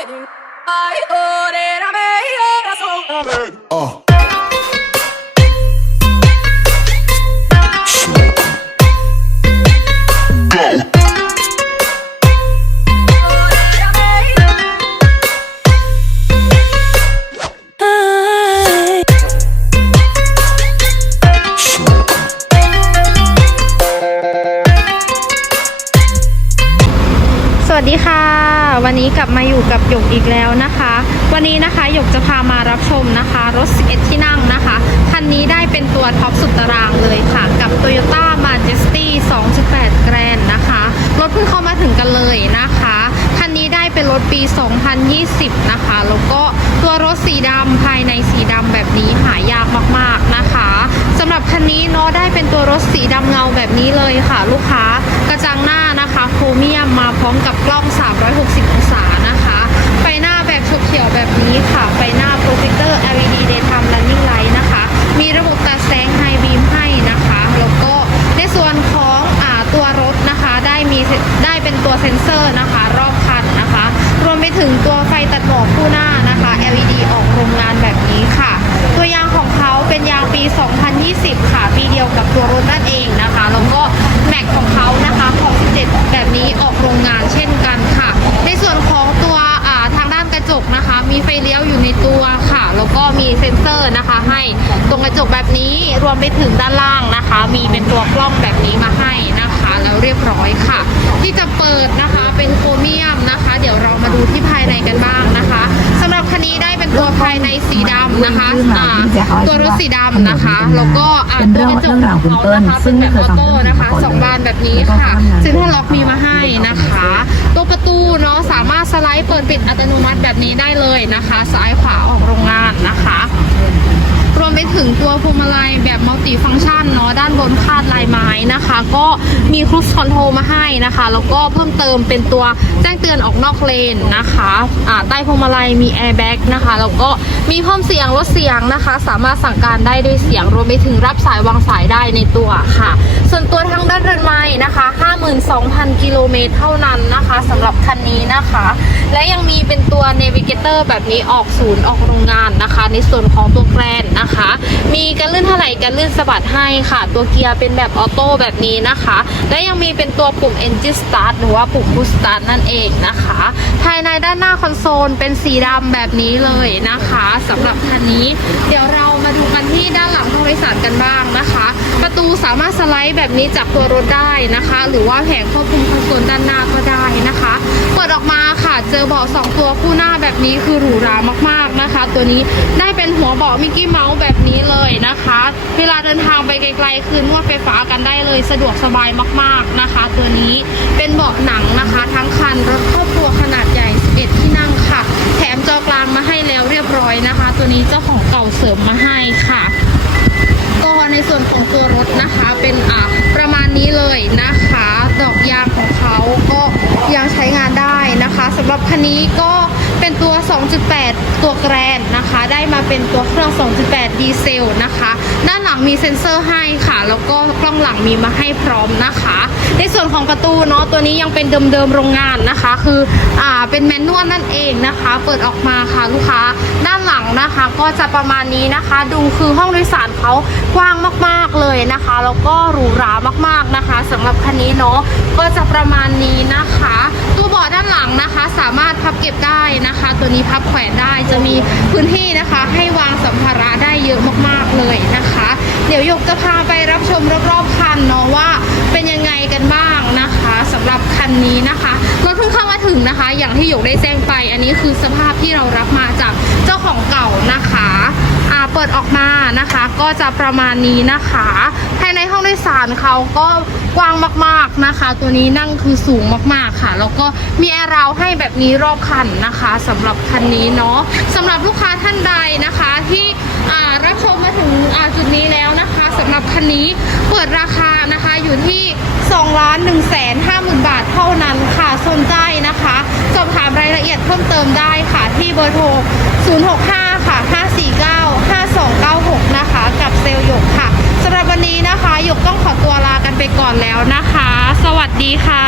Uh. วันนี้กลับมาอยู่กับหยกอีกแล้วนะคะ วันนี้นะคะหยกจะพามารับชมนะคะ รถ 11 ที่นั่งนะคะ คันนี้ได้เป็นตัวท็อปสุดตารางเลยค่ะ กับ Toyota Majesty 2.8 Grand นะคะ รถเพิ่งเข้ามาถึงกันเลยนะคะ คันนี้ได้เป็นรถปี 2020 นะคะ แล้วก็ตัวรถสีดำภายในสีดำแบบนี้หายากมากๆนะคะสำหรับคันนี้เนาะได้เป็นตัวรถสีดำเงาแบบนี้เลยค่ะ ลูกค้ากระจังหน้า โครเมียมมาพร้อมกับกล้อง 360 องศานะคะ ไฟหน้าแบบฉุกเฉียวแบบนี้ค่ะ ไฟหน้าโปรเจคเตอร์ LED daytime running light นะคะ มีระบบตัดแสงไฮบีมให้นะคะ แล้วก็ในส่วนของอ่าตัวรถนะคะ ได้มีได้เป็นตัวเซ็นเซอร์นะคะ รอบคันนะคะ รวมไปถึงตัวไฟตัดหมอกคู่หน้านะคะ LED ออกโรงงานแบบนี้ค่ะ ตัวยางของเขาเป็นยางปี 2020 ค่ะ มีไฟเลี้ยวอยู่ในตัวค่ะ แล้วก็มีเซ็นเซอร์นะคะ ให้ตรงกระจกแบบนี้รวมไปถึงด้านล่างนะคะ มีเป็นตัวกล้องแบบนี้มาให้นะคะ แล้วเรียบร้อยค่ะ ที่จะเปิดนะคะเป็นโครเมียม เดี๋ยวเรามาดูที่ภายในกันบ้างนะคะสำหรับคันนี้ได้เป็นตัวภายในสีดำนะคะอ่าตัวรถสีดำนะคะ แล้วก็อ่านตัวกระจกของเขานะคะเป็นแบบออโต้นะคะสองบานแบบนี้ค่ะทำงานเซ็นทรัลล็อกมีมาให้นะคะ ตัวประตูเนาะสามารถสไลด์เปิดปิดอัตโนมัติแบบนี้ได้เลยนะคะ ซ้ายขวาออกโรงงานนะคะรวมไปถึงตัวพวงมาลัยแบบมัลติฟังก์ชันเนาะด้านบนคาดลายไม้นะคะ ก็มีครู e คอนโทรลมาให้นะคะ แล้วก็เพิ่มเติมเป็นตัวแจ้งเตือนออกนอกเลนนะคะอ่าใต้พวงมาลัยมีแอร์แบ็กนะคะ แล้วก็มีเพิ่มเสียงลดเสียงนะคะ สามารถสั่งการได้ด้วยเสียงรวมไปถึงรับสายวางสายได้ในตัวค่ะ ส่วนตัวทางด้านเรือนไม้นะคะ 52,000 กิโลเมตรเท่านั้นนะคะสำหรับคันนี้นะคะ และยังมีเป็นตัว Navigator แบบนี้ออกศูนย์ออกโรงงานนะคะ ในส่วนของตัวแกรนนะคะ มีการลื่นถลายการลื่นสะบัดให้ค่ะ ตัวเกียร์เป็นแบบออโต้แบบนี้นะคะ และยังมีเป็นตัวปุ่ม Engine Start หรือว่าปุ่ม Push Start นั่นเองนะคะ ภายในด้านหน้าคอนโซลเป็นสีดำแบบนี้เลยนะคะสำหรับคันนี้ เดี๋ยวเรามาดูกันที่ด้านหลังผู้โดยสารกันบ้างนะคะ ประตูสามารถสไลด์แบบนี้จากตัวรถได้นะคะ หรือว่าแผงควบคุมคอนโซลด้านหน้าก็ได้นะคะ เปิดออกมาค่ะเจอเบาะสองตัวคู่หน้าแบบนี้คือหรูหรามากๆนะคะ ตัวนี้ได้เป็นหัวเบาะมิกกี้เมาส์แบบนี้เลย เวลาเดินทางไปไกล ๆ คืนนวดไฟฟ้ากันได้เลย สะดวกสบายมากๆนะคะ ตัวนี้เป็นเบาะหนังนะคะ ทั้งคันรถครอบครัวขนาดใหญ่ 11 ที่นั่งค่ะ แถมจอกลางมาให้แล้วเรียบร้อยนะคะ ตัวนี้เจ้าของเก่าเสริมมาให้ค่ะ ก็ในส่วนของตัวรถนะคะเป็นอ่าประมาณนี้เลยนะคะ ดอกยางของเขาก็ยังใช้งานได้นะคะสำหรับคันนี้ก็เป็นตัว 2.8 ตัวแกรนนะคะ ได้มาเป็นตัวเครื่อง 2.8 ดีเซลนะคะ ด้านหลังมีเซ็นเซอร์ให้ค่ะ แล้วก็กล้องหลังมีมาให้พร้อมนะคะ ในส่วนของประตูเนาะตัวนี้ยังเป็นเดิมๆโรงงานนะคะ คืออ่าเป็นแมนนวลนั่นเองนะคะ เปิดออกมาค่ะลูกค้าด้านหลังนะคะ ก็จะประมาณนี้นะคะ ดูคือห้องโดยสารเขากว้างมากๆเลย นะคะ แล้วก็หรูหรามากๆนะคะสำหรับคันนี้เนาะก็จะประมาณนี้นะคะ ตัวเบาะด้านหลังนะคะ สามารถพับเก็บได้นะคะ ตัวนี้พับแขวนได้จะมีพื้นที่นะคะ ให้วางสัมภาระได้เยอะมากๆเลยนะคะ เดี๋ยวยกจะพาไปรับชมรอบๆคันเนาะว่าเป็นยังไงกันบ้างนะคะสำหรับคันนี้นะคะรถเพิ่งเข้ามาถึงนะคะ อย่างที่หยกได้แจ้งไป อันนี้คือสภาพที่เรารับมาจากเจ้าของเก่านะคะาเปิดออกมานะคะ ก็จะประมาณนี้นะคะภายในห้องโดยสารเขาก็กว้างมากๆนะคะ ตัวนี้นั่งคือสูงมากๆค่ะ แล้วก็มีแอร์ราวให้แบบนี้รอบคันนะคะสำหรับคันนี้เนาะสำหรับลูกค้าท่านใดนะคะที่รับชมมาถึงจุดนี้แล้วนะคะสำหรับคันนี้เปิดราคานะคะอยู่ที่2ล้าน1แสน5หมื่นบาทเท่านั้นค่ะสนใจนะคะสอบถามรายละเอียดเพิ่มเติมได้ค่ะที่เบอร์โทร 065 ค่ะ 549 5296 นะคะ กับเซลล์หยกค่ะสำหรับวันนี้นะคะหยกต้องขอตัวลากันไปก่อนแล้วนะคะ สวัส ดีค่ะ